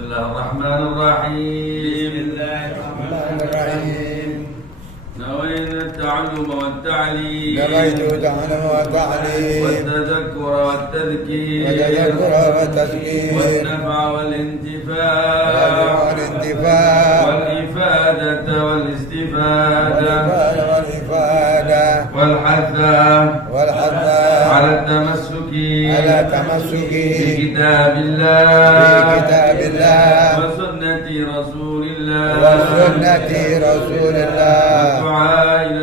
Bismillahirrahmanirrahim. Bismillahirrahmanirrahim. نوينا التعلم والتعليم نويت التعلم والتعليم والتذكر والتذكير والنفع والانتفاع والإفادة والاستفادة والحث على التمسك بكتاب الله وسنة رسول الله والدعاء إلى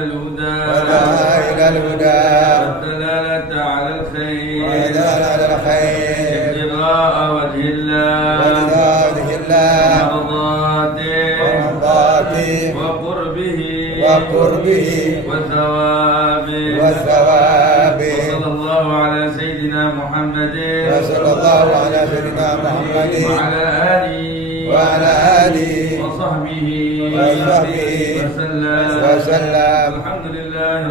الهدى والدلالة على الخير ابتغاء وجه الله ومرضاته وقربه وثوابه وصلى الله على سيدنا محمد وعلى آله وصحبه وسلم. الحمد لله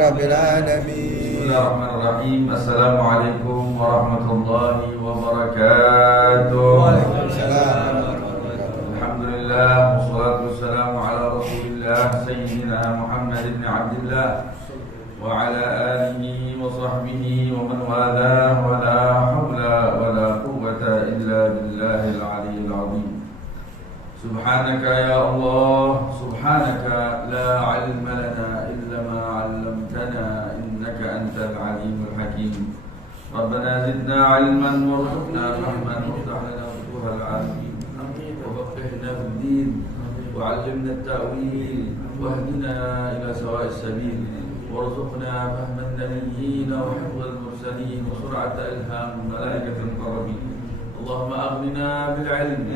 رب العالمين. Bismillahirrahmanirrahim. Assalamualaikum warahmatullahi wabarakatuh. Waalaikumsalam. Alhamdulillah wassalatu wassalamu ala Rasulillah Sayyidina Muhammad ibn Abdullah wa ala alihi wa sahbihi wa man walah wa la hawla wa la quwwata illa billahil aliyyil azim. Subhanaka ya Allah, subhanaka la ilma lana illa ma 'allamtana innaka antal alimul hakim. Rabbana zidna 'ilman warzuqna fahman waftah lana futuhal 'alimin wa faqihna fid din wa 'allimna at-ta'wil wahdina ila sawa'is sabil warzuqna fahman nabiyyin wa hifdhal mursalin wa sur'ata ilham malaikatil muqarrabin. اللهم أغننا بالعلم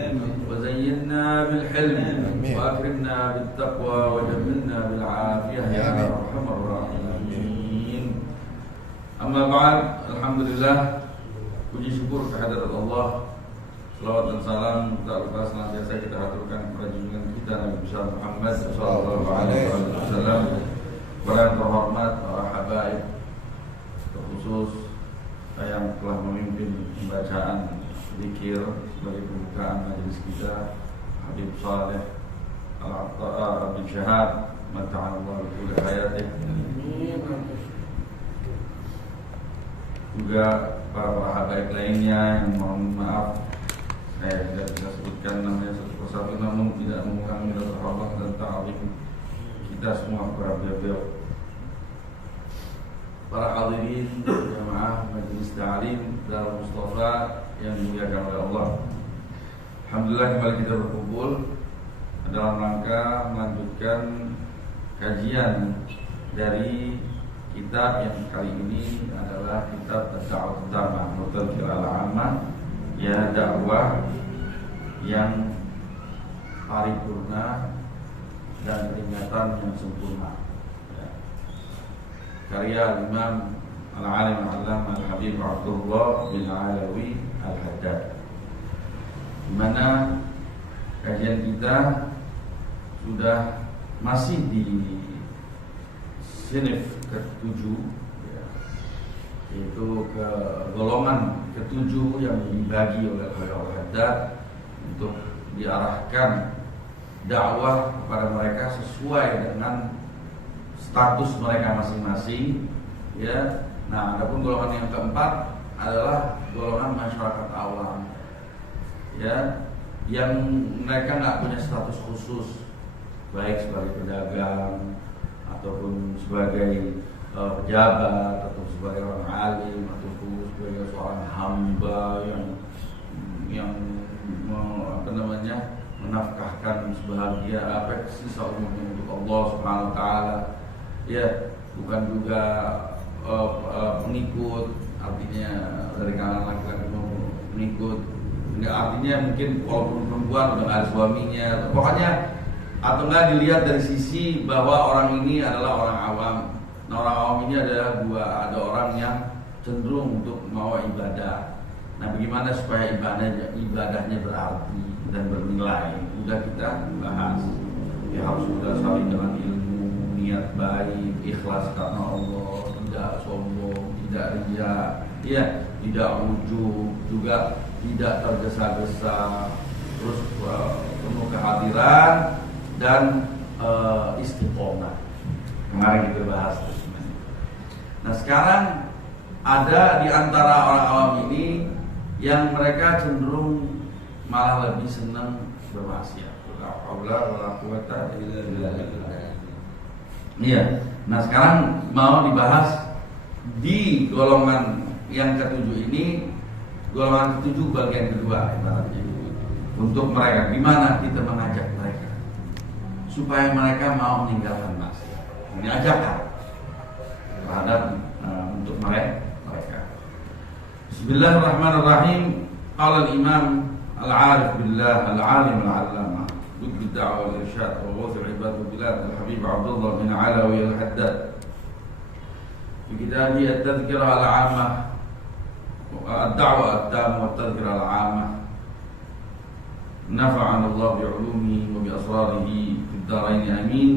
وزينا بالحلم وأكرمنا بالتقوى وجملنا بالعافية يا أرحم الراحمين. أما بعد, alhamdulillah, puji syukur kehadirat Allah, selawat dan salam tak lupa senantiasa kita aturkan kepada junjungan kita Nabi besar Muhammad sallallahu alaihi wasallam, kepada yang terhormat para habaib, terkhusus yang telah memimpin pembacaan zikir sebagai pembukaan majelis kita, Habib Saleh Al-Atta Abdul Syahad mata'allah bi hayatih. Juga para habaib lainnya yang mohon maaf saya tidak bisa sebutkan namanya satu persatu, namun tidak mengurangi rasa hormat dan ta'zim kita semua kepada beliau. Para hadirin jamaah majelis ta'lim Darul Mustafa yang dimuliakan oleh Allah. Alhamdulillah kembali kita berkumpul dalam rangka melanjutkan kajian dari kitab yang kali ini adalah kitab Ad-Da'wah Tammah Mutadhkir al-Ammah, ya dakwah yang paripurna dan peringatan yang sempurna. Karya Imam Al-Alim Al-Allamah Al-Habib Abdullah bin Alawi Al-Haddad, di mana kajian kita sudah masih di sinif ke-7, yaitu ke golongan ke-7 yang dibagi oleh Al-Haddad untuk diarahkan dakwah kepada mereka sesuai dengan status mereka masing-masing, ya. Nah, adapun golongan yang keempat adalah golongan masyarakat awam, ya, yang mereka nggak punya status khusus, baik sebagai pedagang ataupun sebagai pejabat atau sebagai orang alim ataupun sebagai seorang hamba yang menafkahkan sebahagia sisa umurnya untuk Allah Subhanahu wa taala. Ya, bukan juga pengikut, artinya dari kalangan laki-laki maupun pengikut. Enggak, artinya mungkin walaupun perempuan udah nggak ada suaminya, pokoknya atau nggak dilihat dari sisi bahwa orang ini adalah orang awam. Nah, orang awam ini adalah ada orang yang cenderung untuk mau ibadah. Nah, bagaimana supaya ibadahnya berarti dan bernilai? Udah kita bahas. Ya, harus sudah saling dengan ilmu, niat baik, ikhlas karena Allah, tidak sombong, tidak riya, ya, tidak ujub, juga tidak tergesa-gesa, terus penuh kehadiran dan istiqomah. Kemarin kita bahas. Nah sekarang ada di antara orang awam ini yang mereka cenderung malah lebih senang bermaksiat. Iya. Nah sekarang mau dibahas di golongan yang ketujuh ini, golongan ketujuh bagian kedua ibaratnya. Untuk mereka, gimana kita mengajak mereka supaya mereka mau meninggalkan maksiat. Ini ajakan terhadap untuk mereka. Bismillahirrahmanirrahim. Qala al-Imam al-Arif billah al-Alim al-Allamah بالدعوة والإرشاد وغوث عباد البلاد الحبيب عبد الله بن علوي الحداد في كتابه التذكرة العامة الدعوة التامة والتذكرة العامة نفعنا الله بعلومه وبأسراره في الدارين آمين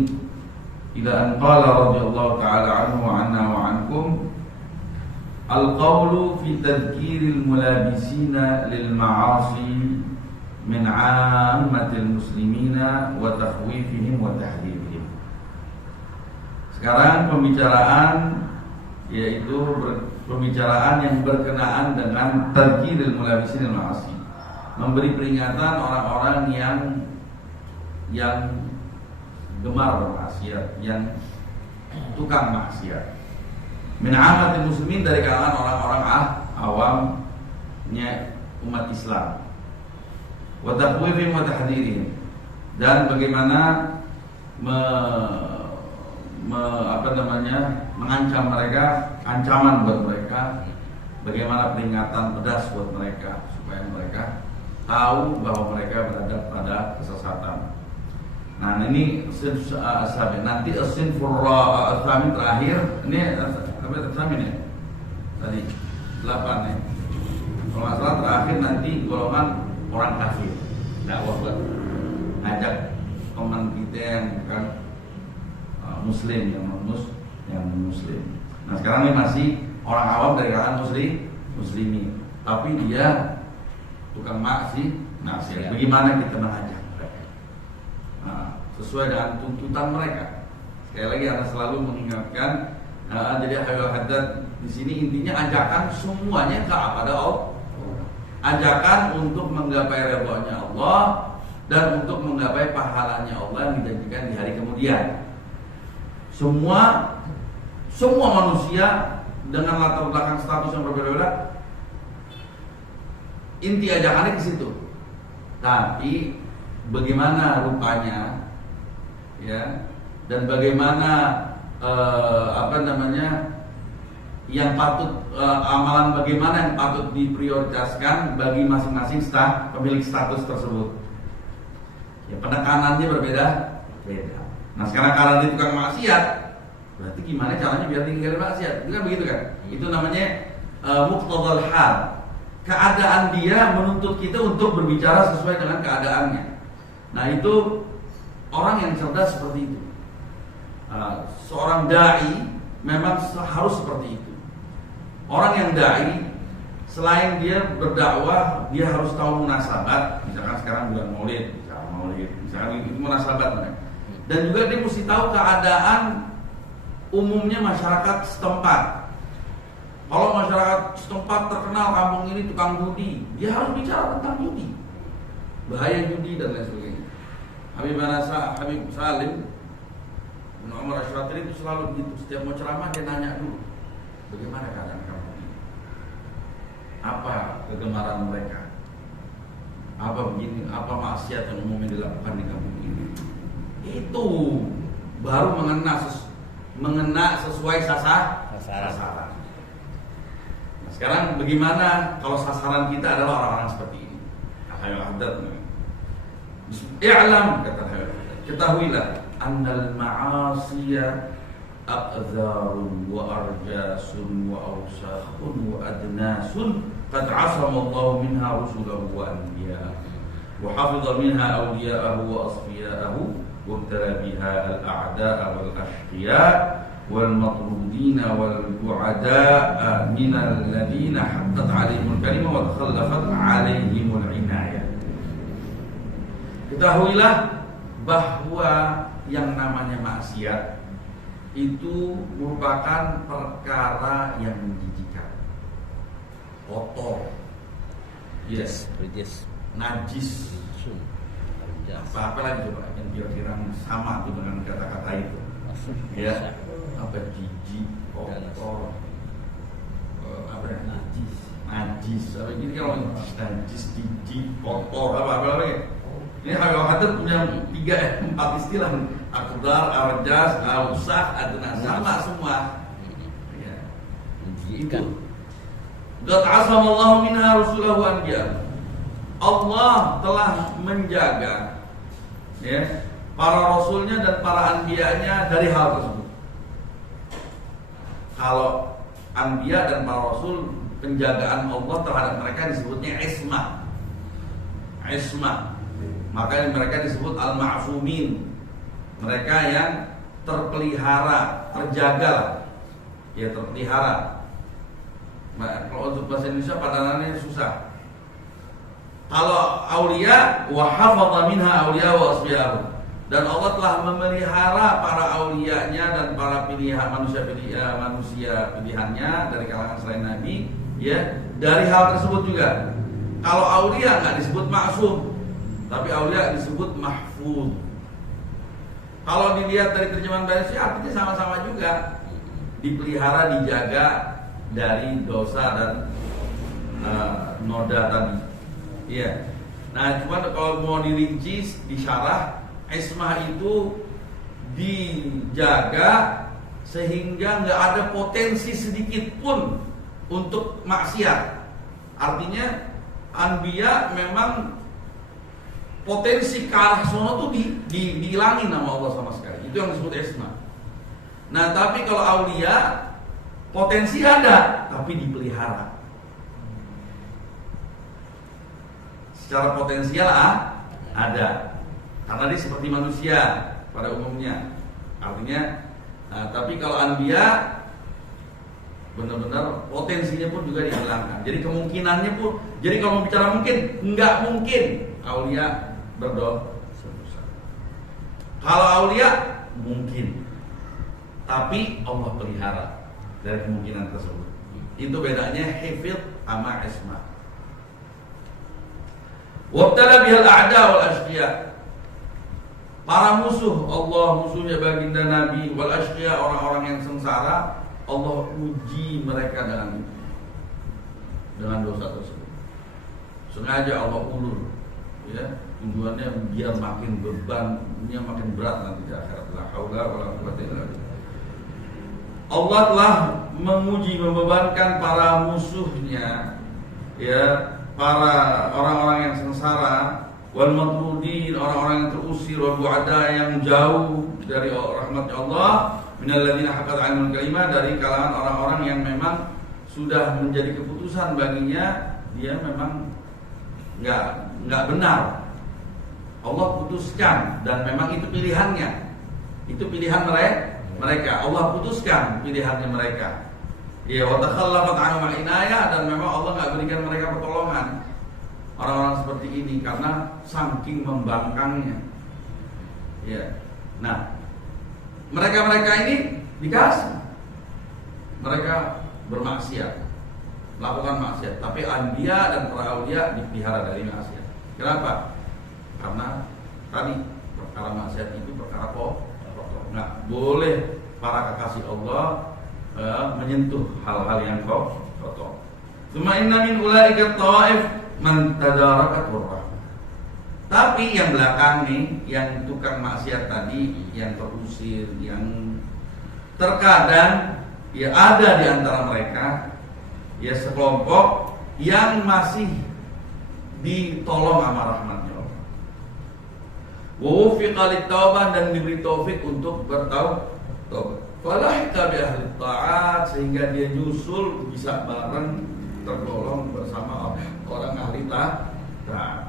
إلى أن قال رضي الله تعالى عنه وعنا وعنكم القول في تذكير الملابسين للمعاصي من عامة المسلمين وتخويفهم وتحذيرهم. Sekarang pembicaraan yaitu pembicaraan yang berkenaan dengan tadhkiril mulabisin al-ma'asi, memberi peringatan orang-orang yang gemar bermaksiat, yang tukang maksiat. Min amatil muslimin, dari kalangan orang-orang awamnya umat Islam. Wa taqwifihim wa tahdhirihim, dan bagaimana mengancam mereka, ancaman buat mereka, bagaimana peringatan pedas buat mereka supaya mereka tahu bahwa mereka berada pada kesesatan. Nah ini nanti as-sinfur as-samin terakhir, ini as-samin ya tadi 8 ya. Kalau nggak salah terakhir nanti golongan orang kafir, dakwah buat ngajak teman kita yang bukan muslim, yang muslim. Nah sekarang ini masih orang awam dari kalangan muslimi, tapi dia tukang maksiat. Bagaimana kita mengajak mereka? Nah, sesuai dengan tuntutan mereka. Sekali lagi Anda selalu mengingatkan, jadi Hayul Haddad di sini intinya ajakan semuanya kepada Allah. Ajakan untuk menggapai ridhonya Allah dan untuk menggapai pahalanya Allah yang dijanjikan di hari kemudian. Semua manusia dengan latar belakang status yang berbeda-beda, inti ajakannya ke situ. Tapi bagaimana rupanya, ya, dan bagaimana yang patut amalan bagaimana yang patut diprioritaskan bagi masing-masing pemilik status tersebut. Ya penekanannya berbeda. Nah sekarang kalau dia tukang maksiat, berarti gimana caranya biar tinggal maksiat? Itu kan begitu kan? Itu namanya muqtadal hal. Keadaan dia menuntut kita untuk berbicara sesuai dengan keadaannya. Nah itu orang yang cerdas seperti itu. Seorang dai memang harus seperti itu. Orang yang dai, selain dia berdakwah, dia harus tahu munasabat. Misalkan sekarang bulan Maulid, misalkan itu munasabat. Dan juga dia mesti tahu keadaan umumnya masyarakat setempat. Kalau masyarakat setempat terkenal kampung ini tukang judi, dia harus bicara tentang judi, bahaya judi dan lain sebagainya. Habib Salim bin Umar Asy-Syatiri itu selalu begitu. Setiap mau ceramah dia nanya dulu, bagaimana keadaan kampung ini? Apa kegemaran mereka? Apa maksiat yang umumnya dilakukan di kampung ini? Itu baru mengena sesuai sasaran. Nah, sekarang bagaimana kalau sasaran kita adalah orang-orang seperti ini? Hayul Haddad. I'lam, kata Hayul Haddad, ketahuilah annal ma'asiya aqdharun wa arjasun wa awsakhun wa adnasun qad 'asama Allah minha rusulahu wa anbiya'ahu wa hafidha minha awliya'ahu wa asfiya'ahu wa ibtala biha al-a'da'a wal ashqiya wal matrudina wal bu'ada'a minal ladina haqqat 'alaihimul kalimah wa takhallafat 'alaihimul inayah. Ketahuilah bahwa yang namanya maksiat itu merupakan perkara yang menjijikan, kotor, yes, najis, apa lagi coba yang kira-kira sama tuh dengan kata-kata itu, ya, apa jijik, kotor, apa ya, najis, apa gini kalau najis, jijik, kotor, apa lagi? Ini kalau hadis punya 4 istilah, akdar, arjas, ausah, adna, sama semua. Ya. Itu. Qad asamallahu minha rasulahu anbiya. Allah telah menjaga ya para rasulnya dan para anbiyanya dari hal tersebut. Kalau anbiya dan para rasul, penjagaan Allah terhadap mereka disebutnya ismah. Ismah. Makanya mereka disebut al-ma'fumin. Mereka yang terpelihara, terjaga, ya terpelihara. Nah, kalau untuk bahasa Indonesia padanannya susah. Kalau aulia wa hafadha minha aulia wa asbiyahu. Dan Allah telah memelihara para auliyanya dan para manusia pilihannya dari kalangan selain Nabi, ya, dari hal tersebut juga. Kalau aulia enggak disebut maksum, tapi aulia disebut mahfuz. Kalau dilihat dari terjemahan bahasa artinya sama-sama juga, dipelihara, dijaga dari dosa dan noda tadi. Iya. Nah, cuma kalau mau dirinci, disyarah, ismah itu dijaga sehingga nggak ada potensi sedikit pun untuk maksiat. Artinya anbiya memang potensi ke arah sono tuh dihilangin nama Allah sama sekali. Itu yang disebut ismah. Nah, tapi kalau aulia potensi ada, tapi dipelihara. Secara potensial ada, karena dia seperti manusia pada umumnya. Artinya, tapi kalau anbiya benar-benar potensinya pun juga dihilangkan. Jadi kemungkinannya pun, jadi kalau bicara mungkin, nggak mungkin aulia berdosa. Kalau aulia mungkin, tapi Allah pelihara dari kemungkinan tersebut. Itu bedanya hifdz sama ismah. Wabtala bihal a'da wal ashqiya. Para musuh Allah, musuhnya baginda Nabi, wal ashqiya, orang-orang yang sengsara, Allah uji mereka dengan dosa tersebut. Sengaja Allah ulur, ya, tujuannya biar makin bebannya makin berat nanti di akhirat. La haula wala quwwata illa billah. Allah telah menguji, membebankan para musuhnya, ya, para orang-orang yang sengsara, wal matrudin, orang-orang yang terusir, wal bu'ada, yang jauh dari rahmatnya Allah, minal ladzina haqqat 'alaihimul kalimah, dari kalangan orang-orang yang memang sudah menjadi keputusan baginya dia memang enggak benar. Allah putuskan dan memang itu pilihannya. Itu pilihan mereka. Allah putuskan pilihannya mereka. Ya, wa takhallafat 'anhum al-inayah, dan memang Allah enggak berikan mereka pertolongan. Orang-orang seperti ini karena saking membangkangnya. Ya. Nah, mereka ini dikasih. Mereka bermaksiat, melakukan maksiat, tapi anbiya dan para aulia dipelihara dari maksiat. Kenapa? Karena tadi perkara maksiat itu perkara kotor. Nggak boleh para kekasih Allah menyentuh hal-hal yang kotor. Tsumma inna min ulaika ta'if man tadarakatur rahmah. Tapi yang belakang nih, yang tukang maksiat tadi, yang terusir, yang terkadang ya ada di antara mereka ya sekelompok yang masih ditolong sama rahmatnya Allah. Wa wufiqa lit-taubah, dan diberi taufik untuk bertaubat. Falahika bi ahli ta'at, sehingga dia nyusul bisa bareng tergolong bersama orang ahli taat.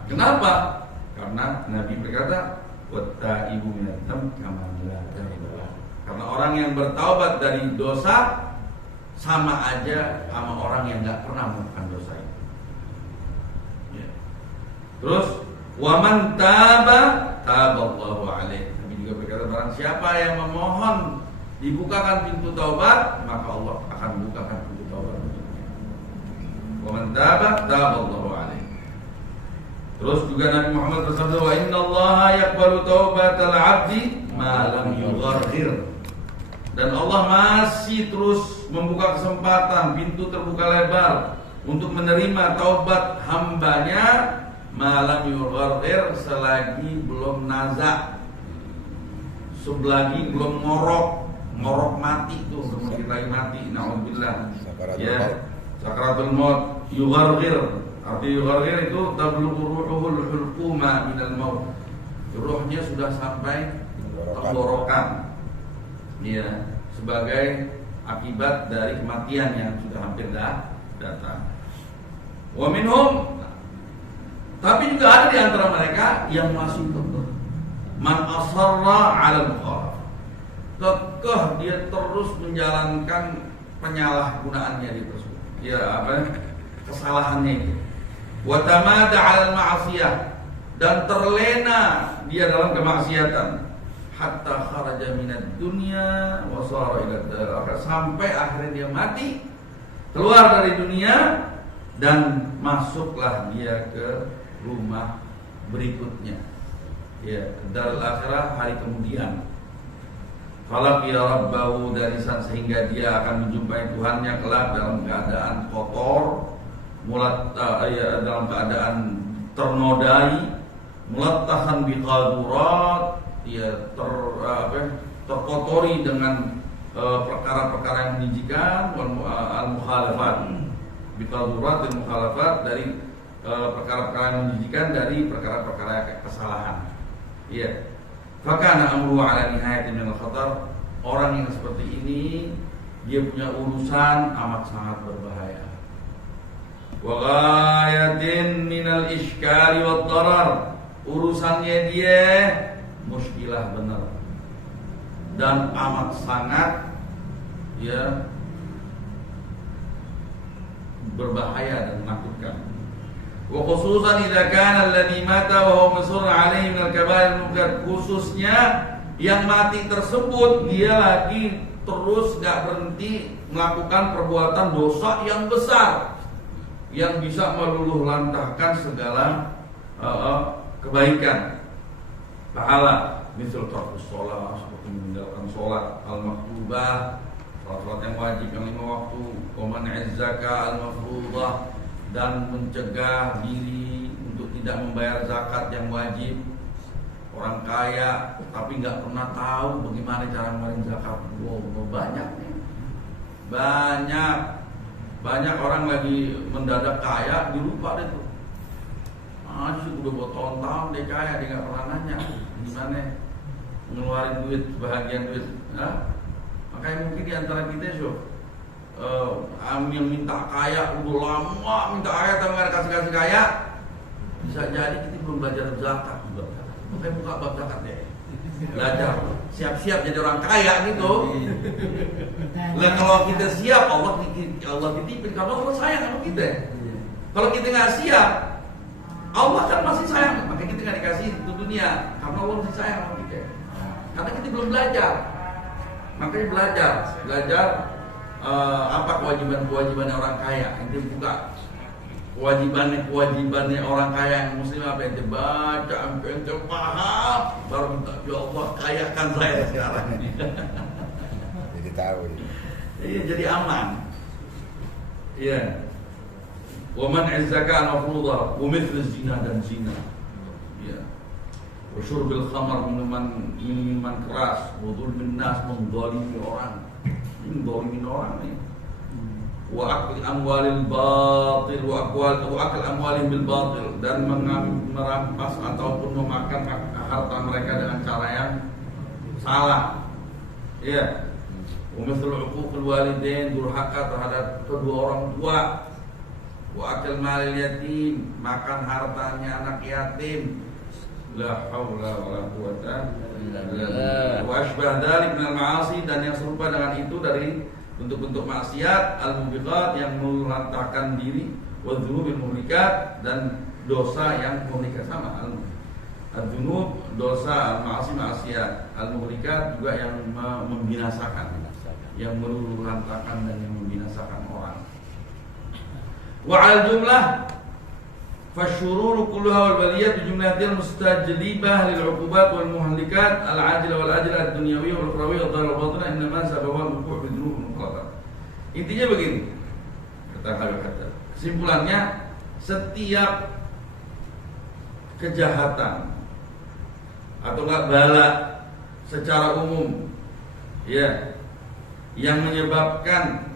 Kenapa? Karena Nabi berkata, "Wattaibu minadz-dzambi kaman la dzamba." Karena orang yang bertaubat dari dosa sama aja sama orang yang nggak pernah melakukan dosa itu. Ya. Terus waman taballahu alaih. Nabi juga berkata, barang siapa yang memohon dibukakan pintu taubat, maka Allah akan bukakan pintu taubat untuknya. Waman taballahu alaih. Terus juga Nabi Muhammad bersabda, wa innallaha yaqbalu taubatal 'abdi ma lam yugharghir. Dan Allah masih terus membuka kesempatan, pintu terbuka lebar untuk menerima taubat hambanya malam yugharghir, selagi belum nazak, selagi belum ngorok mati tuh, sebentar lagi mati, naudzubillah. Ya, sakaratul maut. Yugharghir, arti yugharghir itu tablughu ruhuhul hulquma minal maut. Ruhnya sudah sampai tenggorokan. Ya, sebagai akibat dari kematian yang sudah hampir datang. Wa minhum, tapi juga ada di antara mereka yang masih kekeh. Man asarra 'ala al-mukhalafah. Kekeh dia terus menjalankan penyalahgunaannya di tersebut. Ya, kesalahannya itu. Wa tamada 'ala al-ma'siyah, dan terlena dia dalam kemaksiatan. Hatta kharaja minad dunya wa sara ila dar, sampai akhirnya dia mati, keluar dari dunia dan masuklah dia ke rumah berikutnya, ya, darul akhirah, hari kemudian. Falaqiya rabbahu darisan, sehingga dia akan menjumpai Tuhannya kelak dalam keadaan kotor, dalam keadaan ternodai, mulattahan biqadurat, dia terkotori dengan perkara-perkara yang menjijikan, al-mukhalafat biqadurat dan mukhalafat, dari perkara-perkara yang menjijikan, dari perkara-perkara kesalahan. Ya. Fakana amru ala nihayatin min al-khatar. Orang yang seperti ini dia punya urusan amat sangat berbahaya. Wa ghayatin min al-ishkali wad darar. Urusannya dia muskilah benar dan amat sangat, ya, berbahaya dan menakutkan. Wa khususan idza kana alladhi mata wa huwa musir 'alaihi min al-kaba'ir munkar. Khususnya yang mati tersebut dia lagi terus gak berhenti melakukan perbuatan dosa yang besar yang bisa meluluh lantahkan segala kebaikan, pahala. Misal tarkus sholat, seperti meninggalkan sholat al-maktubah, sholat yang wajib yang 5 waktu, wa man'iz zakah al-mafruḍah, dan mencegah diri untuk tidak membayar zakat yang wajib. Orang kaya tapi nggak pernah tahu bagaimana cara membayar zakat. Wow, banyak nih, banyak orang lagi mendadak kaya, dilupa deh tuh. Masih udah bertahun-tahun dia kaya, dia nggak pernah nanya gimana ngeluarin duit, sebahagian duit. Makanya mungkin di antara kita yang minta kaya udah lama minta kaya tapi nggak kasih kaya, bisa jadi kita belum belajar zakat juga. Makanya buka bab zakat deh, belajar, siap-siap jadi orang kaya gitu. Nah kalau kita siap, Allah titipin, karena Allah sayang sama kita. Kalau kita nggak siap, Allah kan masih sayang, makanya kita nggak dikasih itu dunia, karena Allah masih sayang sama kita. Karena kita belum belajar, makanya belajar apa kewajiban orang kaya. Ente buka kewajibannya orang kaya yang muslim, apa ente baca, ente paham, baru minta, ya Allah kayakan saya sekarang ini. Jadi tahu. Iya, jadi aman. Iya. Wa man'iz zakah al-mafruḍah wa mithlu zina, dan zina. Iya. Wa syurbil khamar, minuman keras, wa dzulmin nas, mendzalimi orang. Mendolimin orang nih. Wa akli amwalil batil wa akal amwalihim bil batil, dan merampas ataupun memakan harta mereka dengan cara yang salah. Iya. Wa mithlu uquqil walidain, durhaka terhadap kedua orang tua. Wa akal malil yatim, makan hartanya anak yatim. La haula wala quwata illa billah. Wa asbah dzalik minal ma'asi, dan yang serupa dengan itu dari bentuk-bentuk maksiat al-mubiqat yang melantarkan diri, wa dzunubil muhlikat, dan dosa yang muhlikat sama. Al-dzunub dosa, al-ma'asi maksiat, al-muhlikat juga yang membinasakan, yang melantarkan dan yang membinasakan orang. Wa al-jumlah fasyururu kulluha wal baliyat bi jumlatil mustajlibah lil 'uqubat wal muhlikat al 'ajila wal ajila ad-dunyawiyyah wal ukhrawiyyah wal dharar batinah innama sababu al-wuqu' fi dzunub muqaddar. Intinya begini, kata kesimpulannya, setiap kejahatan atau bala secara umum ya yang menyebabkan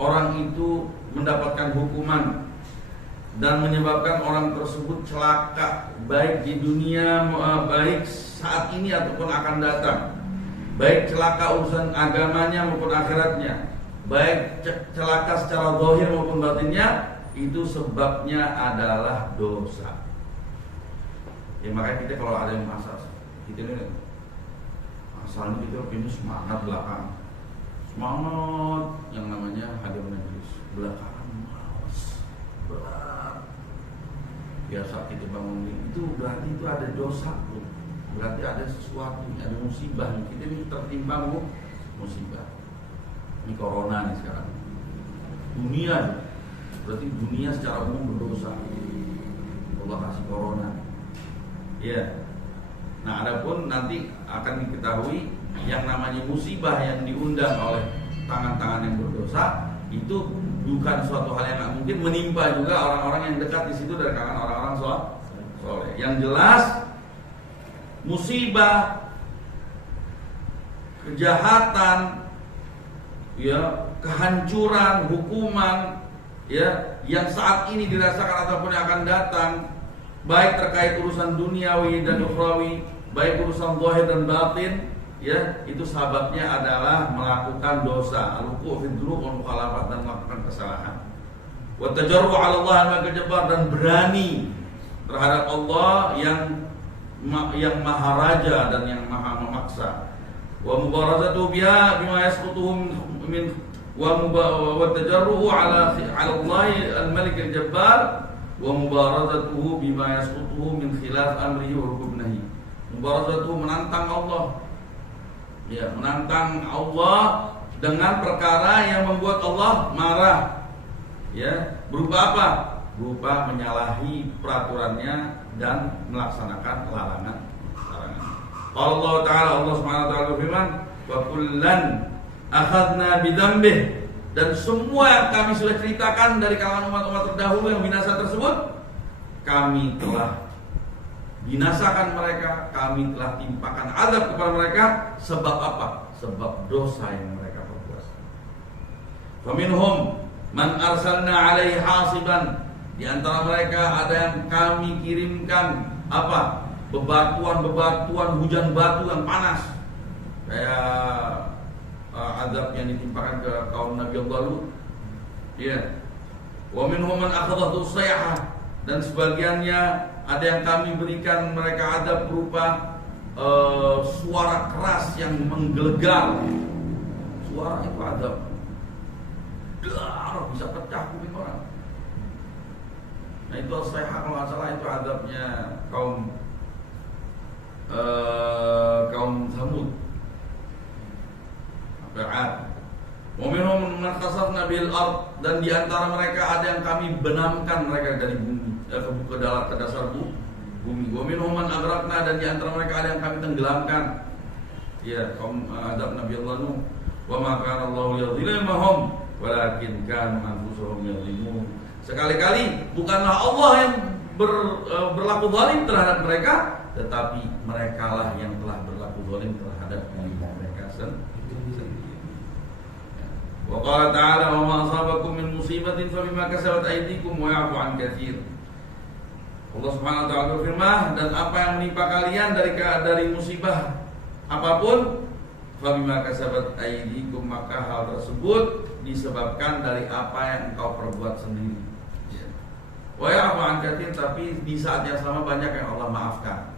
orang itu mendapatkan hukuman dan menyebabkan orang tersebut celaka baik di dunia, baik saat ini ataupun akan datang, baik celaka urusan agamanya maupun akhiratnya, baik celaka secara zahir maupun batinnya, itu sebabnya adalah dosa. Ya makanya kita kalau ada yang masak, kita ini asalnya kita punya semangat belakang, semangat yang namanya hadir majelis, belakangan malas, berat. Biasa kita bangun itu berarti itu ada dosa, berarti ada sesuatu, ada musibah. Kita ini tertimpa musibah. Ini corona nih sekarang. Dunia, berarti dunia secara umum berdosa. Allah kasih corona. Ya. Nah, adapun nanti akan diketahui yang namanya musibah yang diundang oleh tangan-tangan yang berdosa itu bukan suatu hal yang nggak mungkin menimpa juga orang-orang yang dekat di situ dari kalangan orang-orang soleh. Yang jelas musibah, kejahatan, ya, kehancuran, hukuman, ya, yang saat ini dirasakan ataupun yang akan datang, baik terkait urusan duniawi dan ukhrawi, baik urusan zahir dan batin, ya, itu sebabnya adalah melakukan dosa, al-wuqu' fi dzunub wal mukhalafat, dan melakukan kesalahan. Wa tajarru 'ala Allah al-jabbar, dan berani terhadap Allah yang maha raja dan yang maha memaksa. Wa mubarazatu biha bima yasqutuhu min wa tajarru 'ala Allah al-malik al-jabbar wa mubarazatuhu bima yasqutuhu min khilaf amrihi wa hukmihi. Mubarazatuhu menantang Allah. Ya, menantang Allah dengan perkara yang membuat Allah marah. Ya, berupa apa? Berupa menyalahi peraturannya dan melaksanakan larangan. Allah Ta'ala, Allah Subhanahu wa taala berfirman, "Wa kullan akhadna bidzambih." Dan semua yang kami sudah ceritakan dari kalangan umat-umat terdahulu yang binasa tersebut, kami telah binasakan mereka, kami telah timpakan azab kepada mereka. Sebab apa? Sebab dosa yang mereka perbuat. Faminhum man arsalna alaihi hasiban. Di antara mereka ada yang kami kirimkan apa? Bebatuan, hujan batu yang panas. Kayak azab yang ditimpakan ke kaum Nabi Lut. Ya. Wa minhum man akhadhathu sayhah, dan sebagiannya ada yang kami berikan mereka azab berupa suara keras yang menggelegar. Suara itu azab. Dar, bisa pecah kuping orang. Nah itu sayhah kalau nggak salah itu azabnya kaum Samud. Ba'ad. Wa minhum man khasafna bil ard, dan di antara mereka ada yang kami benamkan mereka dari bumi ke dasar bumi. Wa minhum man aghraqna, dan di antara mereka ada yang kami tenggelamkan. Ya, kaum adab Nabi Allah Nuh. Wa ma kana Allahu yadhlimuhum walakin kanu anfusuhum yadhlimun. Sekali-kali bukanlah Allah yang berlaku zalim terhadap mereka, tetapi merekalah yang telah berlaku zalim terhadap diri mereka sendiri. Wa qala ta'ala wa ma asabakum min musibatin fa bima kasabat aydikum wa ya'fu 'an katsir. Allah Subhanahu wa taala berfirman, dan apa yang menimpa kalian dari musibah apapun, fa bima kasabat aydikum, maka hal tersebut disebabkan dari apa yang engkau perbuat sendiri. Wa ya'fu 'an katsir, tapi di saat yang sama banyak yang Allah maafkan.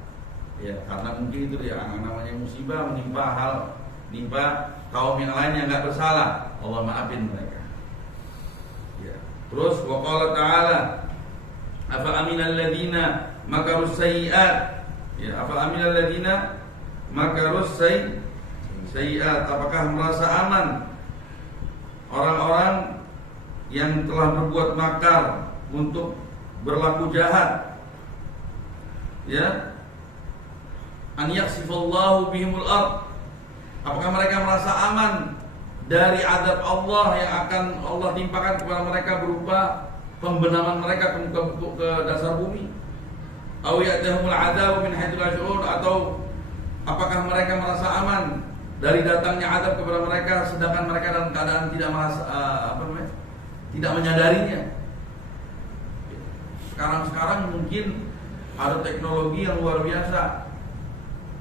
Ya, karena mungkin itu ya namanya musibah menimpa kaum yang lain yang nggak bersalah. Allah maafin mereka. Ya. Terus waqala ta'ala afa aminal ladina makarus sayyi'at. Ya, afa aminal ladina makarus sayyi'at. Apakah merasa aman orang-orang yang telah berbuat makar untuk berlaku jahat? Ya, an yaksifallahu bihimul ard. Apakah mereka merasa aman dari azab Allah yang akan Allah timpakan kepada mereka berupa pembenaman mereka ke dasar bumi? Aw ya'tahumul adzab min haitsu la yash'urun, atau apakah mereka merasa aman dari datangnya azab kepada mereka sedangkan mereka dalam keadaan tidak merasa tidak menyadarinya? Sekarang mungkin ada teknologi yang luar biasa.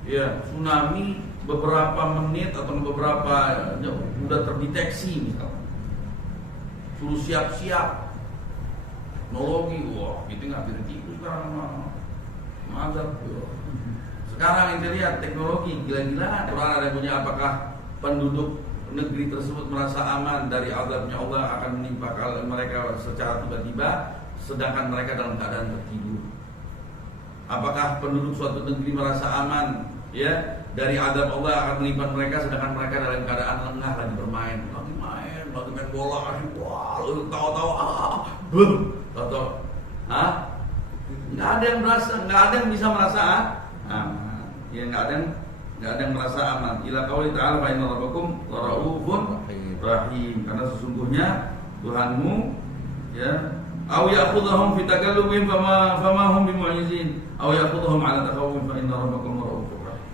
Ya, tsunami beberapa menit atau beberapa udah terdeteksi misalnya. Suruh siap-siap. Teknologi, wah, kita nggak tidur sekarang mazhab. Sekarang kita lihat teknologi gila-gilaan. Orang ada yang punya, apakah penduduk negeri tersebut merasa aman dari azabnya Allah akan menimpa mereka secara tiba-tiba sedangkan mereka dalam keadaan tertidur? Apakah penduduk suatu negeri merasa aman ya dari azab Allah akan menimpa mereka sedangkan mereka dalam keadaan lengah, lagi bermain, lagi main bola, wah, tahu-tahu nggak ada yang merasa, nggak ada yang bisa merasa aman. Ya, nggak ada yang merasa aman. Ila qauli ta'ala fa inna rabbakum laraufun rahim. Karena sesungguhnya Tuhanmu ya aw ya'khudhuhum fi takallubihim fama hum bimu'jizin aw ya'khudhuhum 'ala takhawufin fa inna rabbakum laraufur rahim.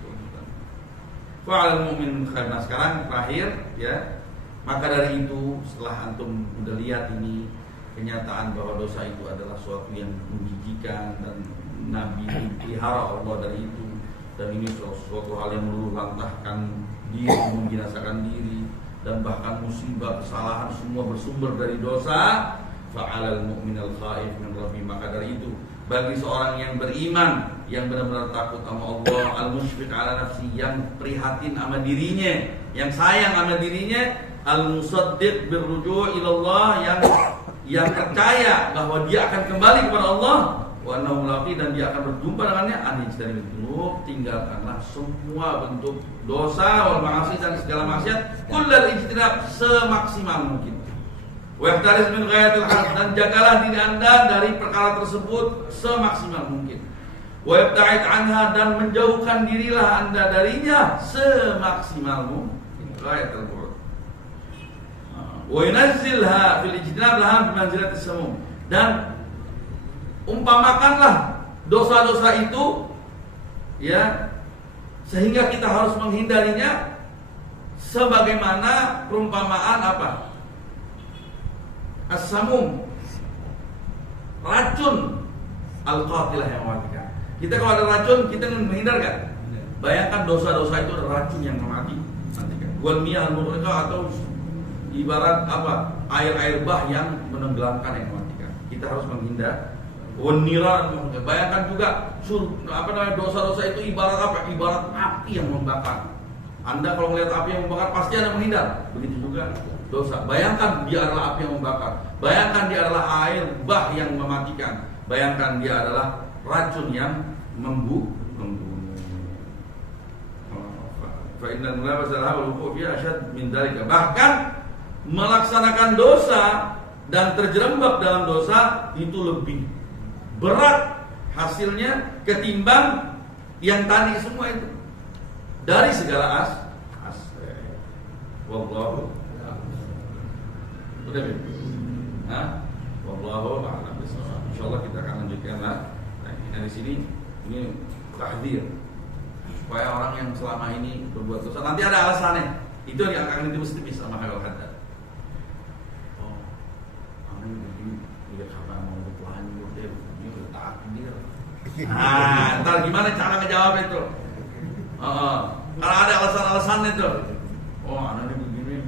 Fa 'alal mu'min khair. Nah, sekarang terakhir ya. Maka dari itu setelah antum udah lihat ini kenyataan bahwa dosa itu adalah suatu yang menjijikan dan Nabi dipelihara Allah dari itu, dan ini suatu hal yang meluluhlantahkan diri, membinasakan diri, dan bahkan musibah, kesalahan semua bersumber dari dosa. Fa'alal mu'minal khaif min rabbi. Maka dari itu bagi seorang yang beriman, yang benar-benar takut sama Allah, al-musyfiq ala nafsi, yang prihatin sama dirinya, yang sayang sama dirinya, al-musaddiq birruju' ila Allah, yang percaya bahwa dia akan kembali kepada Allah, wa annahu mulaqi, dan dia akan berjumpa dengannya. Anijtanibil dzunub, tinggalkanlah semua bentuk dosa wal ma'asi dan segala maksiat, kullal ijtinab, semaksimal mungkin. Wa ihtaris min ghayatil harf, dan jagalah diri Anda dari perkara tersebut semaksimal mungkin. Wa ibta'id anha, dan menjauhkan dirilah Anda darinya semaksimal mungkin. Ghayatul qur'an. Wa yunazzilha fil ijtinab laha bi manzilatis samum, dan umpamakanlah dosa-dosa itu ya sehingga kita harus menghindarinya sebagaimana perumpamaan apa? As-samum, racun, al-qatilah yang mematikan. Kita kalau ada racun kita menghindar kan? Bayangkan dosa-dosa itu ada racun yang mematikan. Wal miyah al-mughriqah, atau ibarat apa? Air bah yang menenggelamkan, yang mematikan. Kita harus menghindar. Waniran, bayangkan juga dosa-dosa itu ibarat apa? Ibarat api yang membakar. Anda kalau melihat api yang membakar pasti Anda menghindar. Begitu juga dosa. Bayangkan dia adalah api yang membakar. Bayangkan dia adalah air bah yang mematikan. Bayangkan dia adalah racun yang membunuh. Fa innal mulabasah wal wuqu' fi asyad min dzalika. Bahkan melaksanakan dosa dan terjerembab dalam dosa itu lebih berat hasilnya ketimbang yang tadi semua itu dari segala aspek. Wallahu udah bin? Wallahu a'lam bishawab. Insyaallah kita akan lanjutkan dari sini. Ini tahdzir supaya orang yang selama ini berbuat dosa nanti ada alasannya. Itu yang akan ditipis-tipis sama Khairul Haddad. Ntar gimana cara ngejawab itu? Kalau ada alasan-alasan itu, anaknya begini.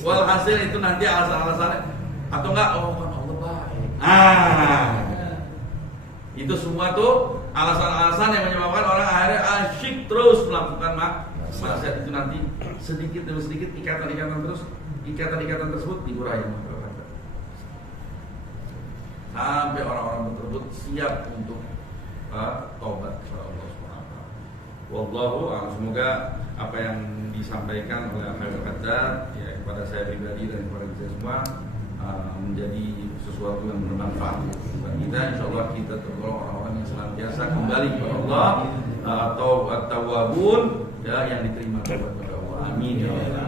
Walhasil itu nanti alasan-alasannya, atau enggak? Kan Allah baik. Itu semua tuh alasan-alasan yang menyebabkan orang akhirnya asyik terus melakukan maksiat itu. Nanti sedikit demi sedikit ikatan-ikatan tersebut dikurangi sampai orang-orang tersebut siap untuk taubat kepada Allah SWT. Wallahu a'lam. Semoga apa yang disampaikan oleh Habib Haddad ya kepada saya pribadi dan kepada kita semua menjadi sesuatu yang bermanfaat bagi kita. Insyaallah kita tergolong orang-orang yang senantiasa kembali kepada Allah atau at-tawwabun ya yang diterima kepada Allah. Amin ya Allah.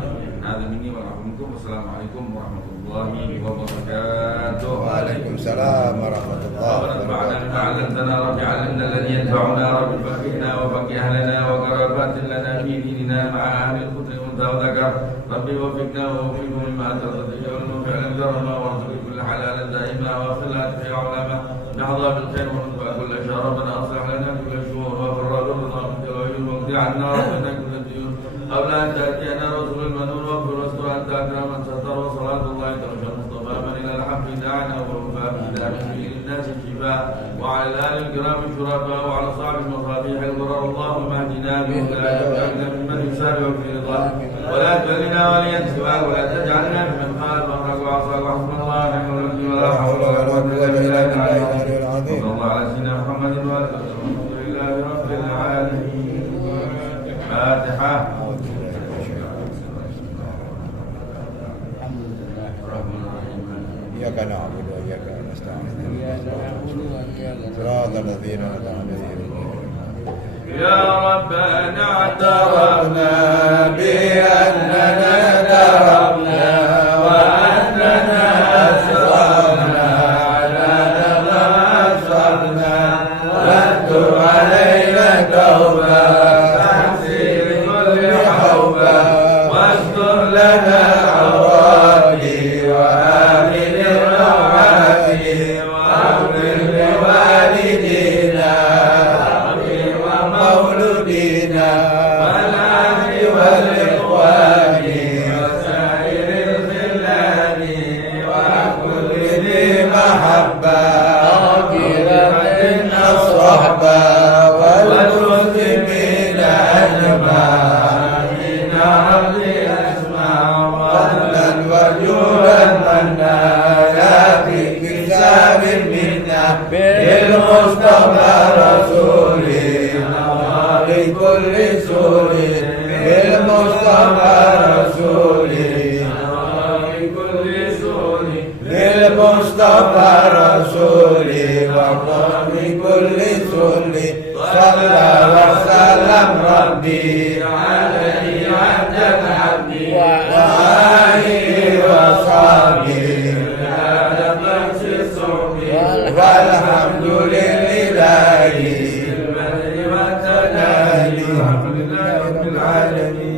Wassalamualaikum warahmatullahi wabarakatuh. Waalaikumsalam warahmatullahi wabarakatuh. علمتنا رب علمنا الذي ينفعنا رب فقهنا وفقه أهلنا وقرابات لنا في ديننا مع أهل الخطر والأنثى والذكر رب وفقنا ووفقهم مما ترضى وفعلا جرما وارزق كل حلالا دائما واغفر في علما نحظى بالخير ونطلع كل شر ربنا أصلح لنا كل شهور واغفر ربنا واغفر واغفر عنا ربنا كل ديون قبل أن تأتينا رسول المنون واغفر واستر أنت أكرم من ستر وصلاة الله ترجى المصطفى من إلى الحق دعنا ووفى بنا من الناس الشفاء وعلى الآل الكرام الشرفاء وعلى صاحب المصابيح الغرر اللهم اهدنا بهم ولا تجعلنا ممن يسارع في رضاه ولا تجعلنا وليا سواك ولا تجعلنا ممن خالف أمرك وعصاك وحسبنا الله نعم الوكيل ولا حول ولا قوة إلا بالله العظيم. صلى الله على سيدنا محمد وعلى آله الحمد لله رب العالمين. الفاتحة. إياك نعبد وإياك نستعين صراط الذين أنعمت عليهم. يا ربنا اعترفنا بأننا ضربنا وأننا أسرفنا على ما أسرفنا واستر علينا توبة تحسين كل حوبة واستر لنا عوراتي وآمن الروعات واغفر لوالدينا ومولودينا والأهل والإخوان وسائر الخلان وكل ذي محبة وكرة الصحبة والمسلمين أجمعين رب الأسماء فضلا وجودا منا لا في كتاب منا بالمصطفى رسولي لكل سوري بالمصطفى رسولي لكل سوري بالمصطفى رسولي وقام كل سوري صلى وسلم ربي عليه عبد العبد وآله وصحبه والحمد لله الحمد لله رب العالمين.